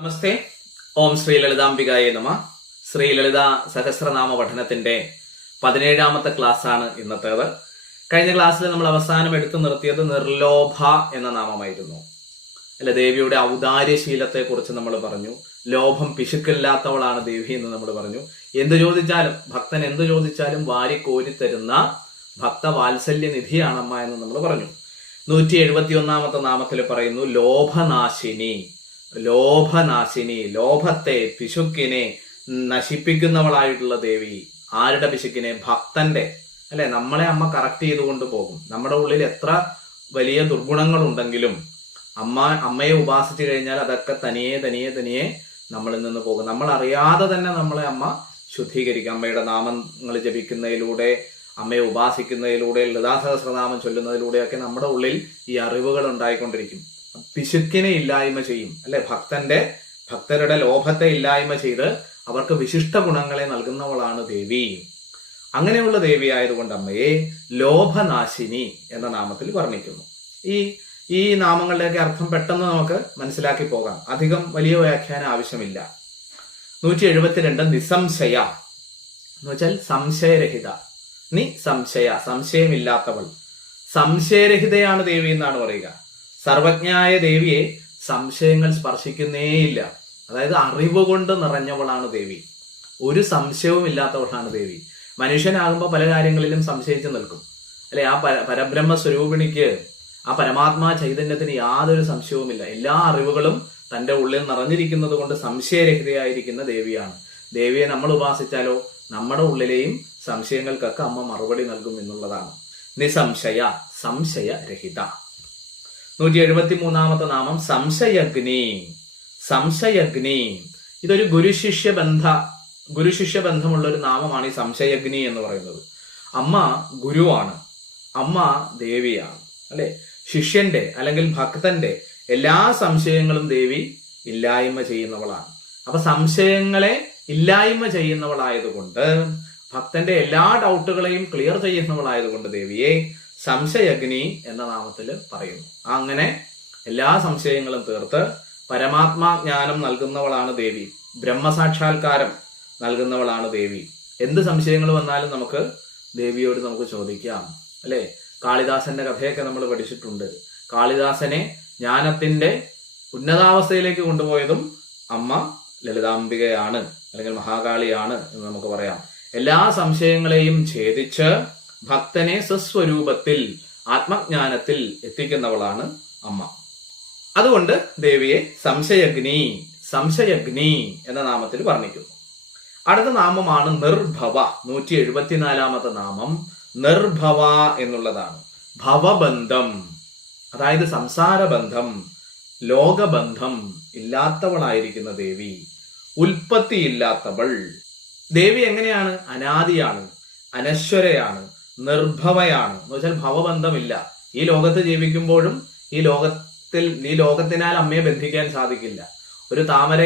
നമസ്തേ. ഓം ശ്രീ ലളിതാംബികായ നമ. ശ്രീ ലളിത സഹസ്രനാമ പഠനത്തിന്റെ പതിനേഴാമത്തെ ക്ലാസ് ആണ് ഇന്നത്തേത്. കഴിഞ്ഞ ക്ലാസ്സിൽ നമ്മൾ അവസാനം എടുത്തു നിർത്തിയത് നിർലോഭ എന്ന നാമമായിരുന്നു. അല്ല ദേവിയുടെ ഔദാര്യശീലത്തെ കുറിച്ച് നമ്മൾ പറഞ്ഞു. ലോഭം പിശുക്കില്ലാത്തവളാണ് ദേവി എന്ന് നമ്മൾ പറഞ്ഞു. എന്ത് ചോദിച്ചാലും ഭക്തൻ എന്ത് ചോദിച്ചാലും വാരി കോരി തരുന്ന ഭക്തവാത്സല്യ നിധിയാണമ്മ എന്ന് നമ്മൾ പറഞ്ഞു. നൂറ്റി എഴുപത്തി ഒന്നാമത്തെ നാമത്തിൽ പറയുന്നു ലോഭനാശിനി. ലോഭനാശിനി ലോഭത്തെ പിശുക്കിനെ നശിപ്പിക്കുന്നവളായിട്ടുള്ള ദേവി. ആരുടെ പിശുക്കിനെ? ഭക്തന്റെ. അല്ലെ? നമ്മളെ അമ്മ കറക്റ്റ് ചെയ്തുകൊണ്ട് പോകും. നമ്മുടെ ഉള്ളിൽ എത്ര വലിയ ദുർഗുണങ്ങൾ ഉണ്ടെങ്കിലും അമ്മ അമ്മയെ ഉപാസിച്ചു കഴിഞ്ഞാൽ അതൊക്കെ തനിയെ തനിയെ തനിയെ നമ്മളിൽ നിന്ന് പോകും. നമ്മൾ അറിയാതെ തന്നെ നമ്മളെ അമ്മ ശുദ്ധീകരിക്കും. അമ്മയുടെ നാമങ്ങൾ ജപിക്കുന്നതിലൂടെ അമ്മയെ ഉപാസിക്കുന്നതിലൂടെ ലതാസഹസ്രനാമം ചൊല്ലുന്നതിലൂടെയൊക്കെ നമ്മുടെ ഉള്ളിൽ ഈ അറിവുകൾ ഉണ്ടായിക്കൊണ്ടിരിക്കും. പിശുക്കിനെ ഇല്ലായ്മ ചെയ്യും. അല്ലെ? ഭക്തന്റെ ഭക്തരുടെ ലോഭത്തെ ഇല്ലായ്മ ചെയ്ത് അവർക്ക് വിശിഷ്ട ഗുണങ്ങളെ നൽകുന്നവളാണ് ദേവി. അങ്ങനെയുള്ള ദേവി ആയതുകൊണ്ട് അമ്മയെ ലോഭനാശിനി എന്ന നാമത്തിൽ വർണിക്കുന്നു. ഈ ഈ നാമങ്ങളുടെയൊക്കെ അർത്ഥം പെട്ടെന്ന് നമുക്ക് മനസ്സിലാക്കി പോകാം. അധികം വലിയ വ്യാഖ്യാനം ആവശ്യമില്ല. നൂറ്റി എഴുപത്തിരണ്ട് നിസംശയ. എന്ന് വെച്ചാൽ സംശയരഹിത. നി സംശയ സംശയമില്ലാത്തവൾ. സംശയരഹിതയാണ് ദേവി എന്നാണ് പറയുക. സർവജ്ഞായ ദേവിയെ സംശയങ്ങൾ സ്പർശിക്കുന്നേയില്ല. അതായത് അറിവ് കൊണ്ട് നിറഞ്ഞവളാണ് ദേവി. ഒരു സംശയവും ഇല്ലാത്തവളാണ് ദേവി. മനുഷ്യനാകുമ്പോൾ പല കാര്യങ്ങളിലും സംശയിച്ചു നിൽക്കും. അല്ലെ? ആ പര- പരബ്രഹ്മ സ്വരൂപിണിക്ക് ആ പരമാത്മാ ചൈതന്യത്തിന് യാതൊരു സംശയവുമില്ല. എല്ലാ അറിവുകളും തന്റെ ഉള്ളിൽ നിറഞ്ഞിരിക്കുന്നത് കൊണ്ട് സംശയരഹിതയായിരിക്കുന്ന ദേവിയാണ്. ദേവിയെ നമ്മൾ ഉപാസിച്ചാലോ നമ്മുടെ ഉള്ളിലെയും സംശയങ്ങൾക്കൊക്കെ അമ്മ മറുപടി നൽകും എന്നുള്ളതാണ്. നിസംശയ സംശയരഹിത. നൂറ്റി എഴുപത്തി മൂന്നാമത്തെ നാമം സംശയഗ്നി. സംശയഗ്നി. ഇതൊരു ഗുരുശിഷ്യ ബന്ധ ഗുരുശിഷ്യ ബന്ധമുള്ള ഒരു നാമമാണ് ഈ സംശയഗ്നി എന്ന് പറയുന്നത്. അമ്മ ഗുരുവാണ്. അമ്മ ദേവിയാണ്. അല്ലെ? ശിഷ്യന്റെ അല്ലെങ്കിൽ ഭക്തന്റെ എല്ലാ സംശയങ്ങളും ദേവി ഇല്ലായ്മ ചെയ്യുന്നവളാണ്. അപ്പൊ സംശയങ്ങളെ ഇല്ലായ്മ ചെയ്യുന്നവളായതുകൊണ്ട് ഭക്തന്റെ എല്ലാ ഡൗട്ടുകളെയും ക്ലിയർ ചെയ്യുന്നവളായതുകൊണ്ട് ദേവിയെ സംശയഗ്നി എന്ന നാമത്തിൽ പറയുന്നു. അങ്ങനെ എല്ലാ സംശയങ്ങളും തീർത്ത് പരമാത്മാജ്ഞാനം നൽകുന്നവളാണ് ദേവി. ബ്രഹ്മസാക്ഷാത്കാരം നൽകുന്നവളാണ് ദേവി. എന്ത് സംശയങ്ങൾ വന്നാലും നമുക്ക് ദേവിയോട് നമുക്ക് ചോദിക്കാം. അല്ലെ? കാളിദാസന്റെ കഥയൊക്കെ നമ്മൾ പഠിച്ചിട്ടുണ്ട്. കാളിദാസനെ ജ്ഞാനത്തിന്റെ ഉന്നതാവസ്ഥയിലേക്ക് കൊണ്ടുപോയതും അമ്മ ലളിതാംബികയാണ് അല്ലെങ്കിൽ മഹാകാളിയാണ് എന്ന് നമുക്ക് പറയാം. എല്ലാ സംശയങ്ങളെയും ഛേദിച്ച് ഭക്തനെ സ്വസ്വരൂപത്തിൽ ആത്മജ്ഞാനത്തിൽ എത്തിക്കുന്നവളാണ് അമ്മ. അതുകൊണ്ട് ദേവിയെ സംശയഗ്നി സംശയഗ്നി എന്ന നാമത്തിൽ വർണിക്കുന്നു. അടുത്ത നാമമാണ് നിർഭവ. നൂറ്റി എഴുപത്തിനാലാമത്തെ നാമം നിർഭവ എന്നുള്ളതാണ്. ഭവബന്ധം. അതായത് സംസാരബന്ധം ലോകബന്ധം ഇല്ലാത്തവളായിരിക്കുന്ന ദേവി ഉൽപ്പത്തിയില്ലാത്തവൾ. ദേവി എങ്ങനെയാണ്? അനാദിയാണ് അനശ്വരയാണ്. നിർഭവയാണ് എന്ന് വെച്ചാൽ ഭവബന്ധമില്ല. ഈ ലോകത്ത് ജീവിക്കുമ്പോഴും ഈ ലോകത്തിൽ ഈ ലോകത്തിനാൽ അമ്മയെ ബന്ധിക്കാൻ സാധിക്കില്ല. ഒരു താമര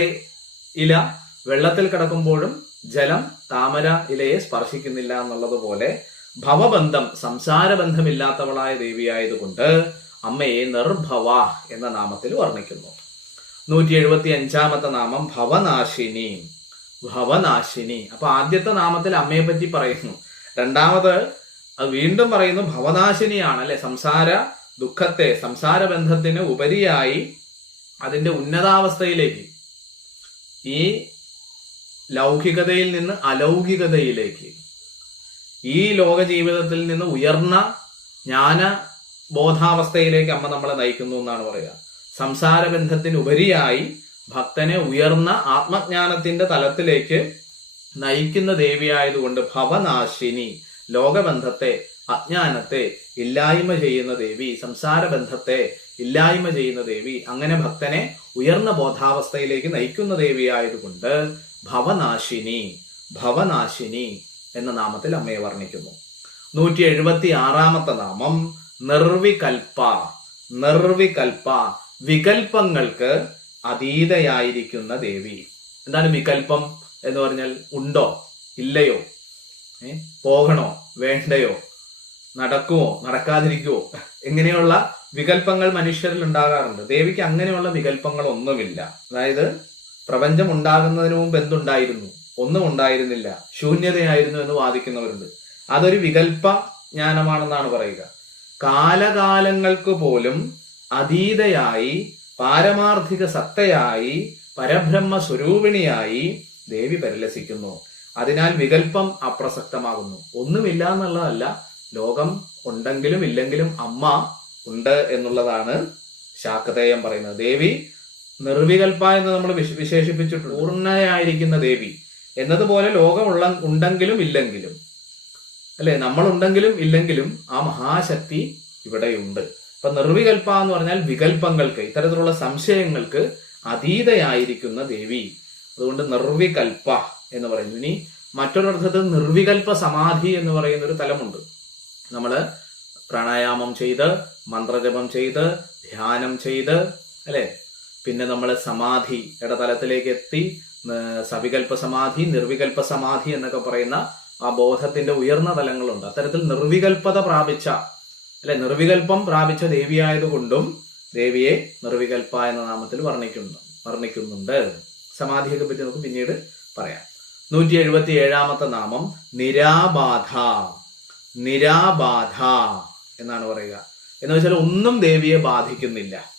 ഇല വെള്ളത്തിൽ കിടക്കുമ്പോഴും ജലം താമര ഇലയെ സ്പർശിക്കുന്നില്ല എന്നുള്ളതുപോലെ ഭവബന്ധം സംസാര ബന്ധമില്ലാത്തവളായ ദേവിയായതുകൊണ്ട് അമ്മയെ നിർഭവ എന്ന നാമത്തിൽ വർണിക്കുന്നു. നൂറ്റി എഴുപത്തി അഞ്ചാമത്തെ നാമം ഭവനാശിനി. ഭവനാശിനി. അപ്പൊ ആദ്യത്തെ നാമത്തിൽ അമ്മയെ പറ്റി പറയുന്നു. രണ്ടാമത് അത് വീണ്ടും പറയുന്നു ഭവനാശിനിയാണ് അല്ലെ സംസാര ദുഃഖത്തെ സംസാര ബന്ധത്തിന് ഉപരിയായി അതിന്റെ ഉന്നതാവസ്ഥയിലേക്ക്. ഈ ലൗകികതയിൽ നിന്ന് അലൗകികതയിലേക്ക്. ഈ ലോക ജീവിതത്തിൽ നിന്ന് ഉയർന്ന ജ്ഞാന ബോധാവസ്ഥയിലേക്ക് അമ്മ നമ്മളെ നയിക്കുന്നു എന്നാണ് പറയുക. സംസാര ബന്ധത്തിന് ഉപരിയായി ഭക്തനെ ഉയർന്ന ആത്മജ്ഞാനത്തിന്റെ തലത്തിലേക്ക് നയിക്കുന്ന ദേവിയായതുകൊണ്ട് ഭവനാശിനി. ലോകബന്ധത്തെ അജ്ഞാനത്തെ ഇല്ലായ്മ ചെയ്യുന്ന ദേവി സംസാര ബന്ധത്തെ ഇല്ലായ്മ ചെയ്യുന്ന ദേവി അങ്ങനെ ഭക്തനെ ഉയർന്ന ബോധാവസ്ഥയിലേക്ക് നയിക്കുന്ന ദേവിയായതുകൊണ്ട് ഭവനാശിനി ഭവനാശിനി എന്ന നാമത്തിൽ അമ്മയെ വർണിക്കുന്നു. നൂറ്റി എഴുപത്തി ആറാമത്തെ നാമം നിർവികൽപ്പ. നിർവികൽപ്പ വികൽപ്പങ്ങൾക്ക് അതീതയായിരിക്കുന്ന ദേവി. എന്താണ് വികൽപ്പം എന്ന് പറഞ്ഞാൽ ഉണ്ടോ ഇല്ലയോ? പോകണോ? വേണ്ടയോ? നടക്കുമോ നടക്കാതിരിക്കുമോ ഇങ്ങനെയുള്ള വികല്പങ്ങൾ മനുഷ്യരിൽ ഉണ്ടാകാറുണ്ട്. ദേവിക്ക് അങ്ങനെയുള്ള വികല്പങ്ങൾ ഒന്നുമില്ല അതായത് പ്രപഞ്ചം ഉണ്ടാകുന്നതിന് മുമ്പ് എന്തുണ്ടായിരുന്നു? ഒന്നും ഉണ്ടായിരുന്നില്ല. ശൂന്യതയായിരുന്നു എന്ന് വാദിക്കുന്നവരുണ്ട്. അതൊരു വികല്പ ജ്ഞാനമാണെന്നാണ് പറയുക. കാലകാലങ്ങൾക്ക് പോലും അതീതയായി പാരമാർത്ഥിക സത്തയായി പരബ്രഹ്മ സ്വരൂപിണിയായി ദേവി പരിലസിക്കുന്നു. അതിനാൽ വികല്പം അപ്രസക്തമാകുന്നു. ഒന്നുമില്ല എന്നുള്ളതല്ല ലോകം ഉണ്ടെങ്കിലും ഇല്ലെങ്കിലും അമ്മ ഉണ്ട് എന്നുള്ളതാണ് ശാക്തേയം പറയുന്നത്. ദേവി നിർവികൽപ്പ എന്ന് നമ്മൾ വിശ- വിശേഷിപ്പിച്ചിട്ടുണ്ട്. പൂർണയായിരിക്കുന്ന ദേവി. എന്നതുപോലെ ലോകമുള്ള ഉണ്ടെങ്കിലും ഇല്ലെങ്കിലും. അല്ലെ? നമ്മൾ ഉണ്ടെങ്കിലും ഇല്ലെങ്കിലും ആ മഹാശക്തി ഇവിടെയുണ്ട്. അപ്പൊ നിർവികൽപ്പ എന്ന് പറഞ്ഞാൽ വികല്പങ്ങൾക്ക് ഇത്തരത്തിലുള്ള സംശയങ്ങൾക്ക് അതീതയായിരിക്കുന്ന ദേവി. അതുകൊണ്ട് നിർവികൽപ്പ. എന്ന് പറയുന്നു. ഇനി മറ്റൊരർത്ഥത്തിൽ നിർവികൽപ്പ സമാധി എന്ന് പറയുന്ന ഒരു തലമുണ്ട്. നമ്മൾ പ്രാണായാമം ചെയ്ത് മന്ത്രജപം ചെയ്ത് ധ്യാനം ചെയ്ത് അല്ലേ? പിന്നെ നമ്മൾ സമാധി ഇടതലത്തിലേക്ക് എത്തി സവികൽപ്പ സമാധി നിർവികൽപ്പ സമാധി എന്നൊക്കെ പറയുന്ന ആ ബോധത്തിന്റെ ഉയർന്ന തലങ്ങളുണ്ട്. അത്തരത്തിൽ നിർവികൽപ്പത പ്രാപിച്ച അല്ലെ നിർവികൽപ്പം പ്രാപിച്ച ദേവിയായതുകൊണ്ടും ദേവിയെ നിർവികൽപ്പ എന്ന നാമത്തിൽ വർണിക്കുന്നു വർണിക്കുന്നുണ്ട്. സമാധിയൊക്കെ പറ്റി നമുക്ക് പിന്നീട് പറയാം. നൂറ്റി എഴുപത്തി ഏഴാമത്തെ നാമം നിരാബാധ. നിരാബാധ എന്നാണ് പറയുക. എന്ന് വെച്ചാൽ ഒന്നും ദേവിയെ ബാധിക്കുന്നില്ല.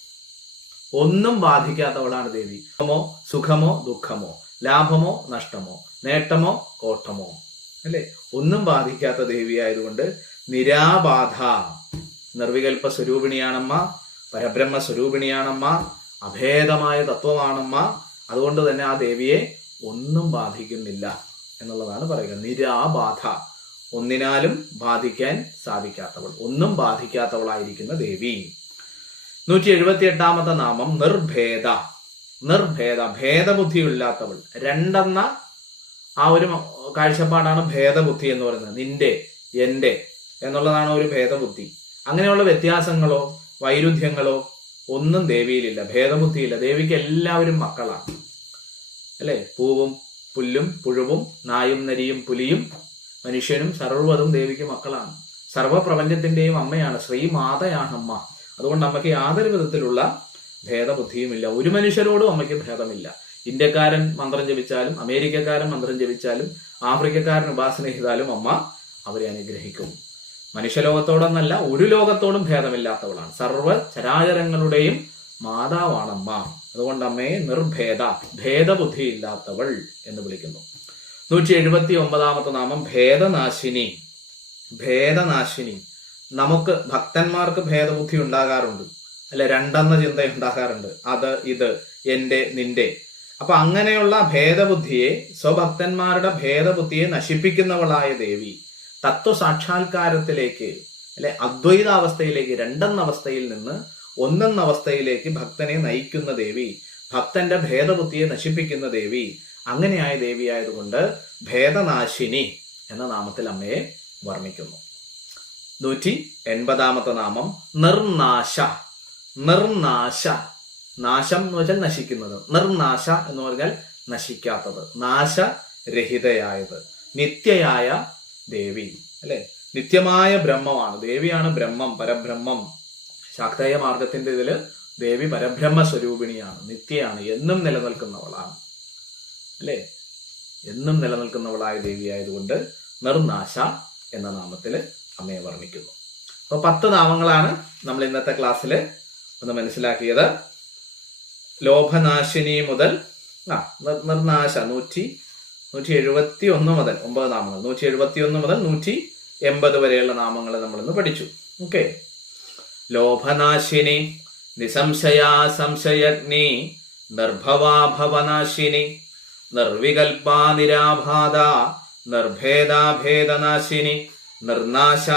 ഒന്നും ബാധിക്കാത്തവളാണ് ദേവി. സുഖമോ സുഖമോ ദുഃഖമോ ലാഭമോ നഷ്ടമോ നേട്ടമോ കോട്ടമോ അല്ലേ? ഒന്നും ബാധിക്കാത്ത ദേവിയായതുകൊണ്ട് നിരാബാധ. നിർവികൽപ്പ സ്വരൂപിണിയാണമ്മ പരബ്രഹ്മ സ്വരൂപിണിയാണമ്മ അഭേദമായ തത്വമാണമ്മ. അതുകൊണ്ട് തന്നെ ആ ദേവിയെ ഒന്നും ബാധിക്കുന്നില്ല എന്നുള്ളതാണ് പറയുക. നിരാബാധ ഒന്നിനാലും ബാധിക്കാൻ സാധിക്കാത്തവൾ ഒന്നും ബാധിക്കാത്തവളായിരിക്കുന്ന ദേവി. നൂറ്റി എഴുപത്തി എട്ടാമത്തെ നാമം നിർഭേദ. നിർഭേദ ഭേദബുദ്ധിയില്ലാത്തവൾ. രണ്ടെന്ന ആ ഒരു കാഴ്ചപ്പാടാണ് ഭേദബുദ്ധി എന്ന് പറയുന്നത്. നിന്റെ എന്റെ എന്നുള്ളതാണ് ഒരു ഭേദബുദ്ധി. അങ്ങനെയുള്ള വ്യത്യാസങ്ങളോ വൈരുദ്ധ്യങ്ങളോ ഒന്നും ദേവിയിലില്ല. ഭേദബുദ്ധിയില്ല. ദേവിക്ക് എല്ലാവരും മക്കളാണ്. അല്ലെ? പൂവും പുല്ലും പുഴുവും നായും നരിയും പുലിയും മനുഷ്യനും സർവതും ദേവിക്ക് മക്കളാണ്. സർവപ്രപഞ്ചത്തിന്റെയും അമ്മയാണ്. ശ്രീ ശ്രീമാതയാണ് അമ്മ അതുകൊണ്ട് അമ്മയ്ക്ക് യാതൊരു വിധത്തിലുള്ള ഭേദബുദ്ധിയുമില്ല. ഒരു മനുഷ്യരോടും അമ്മയ്ക്ക് ഭേദമില്ല. ഇന്ത്യക്കാരൻ മന്ത്രം ജപിച്ചാലും അമേരിക്കക്കാരൻ മന്ത്രം ജപിച്ചാലും ആഫ്രിക്കക്കാരൻ ഉപാസന ചെയ്താലും അമ്മ അവരെ അനുഗ്രഹിക്കും. മനുഷ്യലോകത്തോടൊന്നല്ല ഒരു ലോകത്തോടും ഭേദമില്ലാത്തവളാണ്. സർവ ചരാചരങ്ങളുടെയും മാതാവാണമ്മ. അതുകൊണ്ട് അമ്മയെ നിർഭേദ ഭേദബുദ്ധിയില്ലാത്തവൾ എന്ന് വിളിക്കുന്നു. നൂറ്റി എഴുപത്തി ഒമ്പതാമത്തെ നാമം ഭേദനാശിനി. ഭേദനാശിനി. നമുക്ക് ഭക്തന്മാർക്ക് ഭേദബുദ്ധി ഉണ്ടാകാറുണ്ട്. അല്ലെ രണ്ടെന്ന ചിന്ത ഉണ്ടാകാറുണ്ട്. അത് ഇത് എന്റെ നിന്റെ അപ്പൊ അങ്ങനെയുള്ള ഭേദബുദ്ധിയെ സ്വഭക്തന്മാരുടെ ഭേദബുദ്ധിയെ നശിപ്പിക്കുന്നവളായ ദേവി തത്വസാക്ഷാത്കാരത്തിലേക്ക് അല്ലെ അദ്വൈതാവസ്ഥയിലേക്ക് രണ്ടെന്ന അവസ്ഥയിൽ നിന്ന് ഒന്നെന്ന അവസ്ഥയിലേക്ക് ഭക്തനെ നയിക്കുന്ന ദേവി ഭക്തന്റെ ഭേദബുദ്ധിയെ നശിപ്പിക്കുന്ന ദേവി അങ്ങനെയായ ദേവിയായതുകൊണ്ട് ഭേദനാശിനി എന്ന നാമത്തിൽ അമ്മയെ വർണിക്കുന്നു. നൂറ്റി എൺപതാമത്തെ നാമം നിർനാശ. നിർനാശ. നാശം എന്ന് വെച്ചാൽ നശിക്കുന്നത്. നിർനാശ എന്ന് പറഞ്ഞാൽ നശിക്കാത്തത്. നാശരഹിതയായത്. നിത്യയായ ദേവി. അല്ലെ? നിത്യമായ ബ്രഹ്മമാണ്. ദേവിയാണ് ബ്രഹ്മം പരബ്രഹ്മം. ശാക്തേയ മാർഗത്തിന്റെ ഇതിൽ ദേവി പരബ്രഹ്മ സ്വരൂപിണിയാണ് നിത്യയാണ് എന്നും നിലനിൽക്കുന്നവളാണ്. അല്ലേ? എന്നും നിലനിൽക്കുന്നവളായ ദേവിയായതുകൊണ്ട് നിർനാശ എന്ന നാമത്തിൽ അമ്മയെ വർണിക്കുന്നു. അപ്പോൾ പത്ത് നാമങ്ങളാണ് നമ്മൾ ഇന്നത്തെ ക്ലാസ്സിൽ ഒന്ന് മനസ്സിലാക്കിയത്. ലോഭനാശിനി മുതൽ ആ നിർനാശ നൂറ്റി നൂറ്റി എഴുപത്തി ഒന്ന് മുതൽ ഒമ്പത് നാമങ്ങൾ നൂറ്റി എഴുപത്തി ഒന്ന് മുതൽ നൂറ്റി എൺപത് വരെയുള്ള നാമങ്ങൾ നമ്മളിന്ന് പഠിച്ചു. ഓക്കെ? ലോഭനാശിനി നിസംശയാ സംശയഗ്നി നിർഭവാ ഭവനാശിനി നിർവികൽപാ നിരാഭാത നിർഭേദാഭേദനാശിനി നിർനാശ.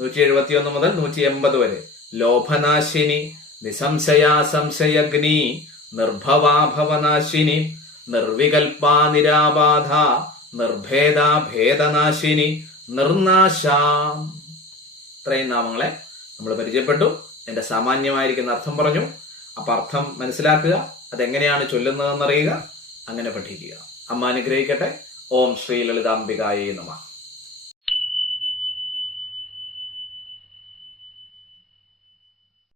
നൂറ്റി എഴുപത്തി ഒന്ന് മുതൽ നൂറ്റി എൺപത് വരെ. ലോഭനാശിനി നിസംശയാ സംശയഗ്നി നിർഭവാ ഭവനാശിനി നിർവികൽപാ നിരാബാധ നിർഭേദാ ഭേദനാശിനി നിർനാശ. ഇത്രയും നാമങ്ങളെ നമ്മൾ പരിചയപ്പെട്ടു. എന്റെ സാമാന്യമായിരിക്കുന്ന അർത്ഥം പറഞ്ഞു. അപ്പം അർത്ഥം മനസ്സിലാക്കുക. അതെങ്ങനെയാണ് ചൊല്ലുന്നതെന്നറിയുക. അങ്ങനെ പഠിക്കുക. അമ്മ അനുഗ്രഹിക്കട്ടെ. ഓം ശ്രീ ലളിതാംബികായേ നമ.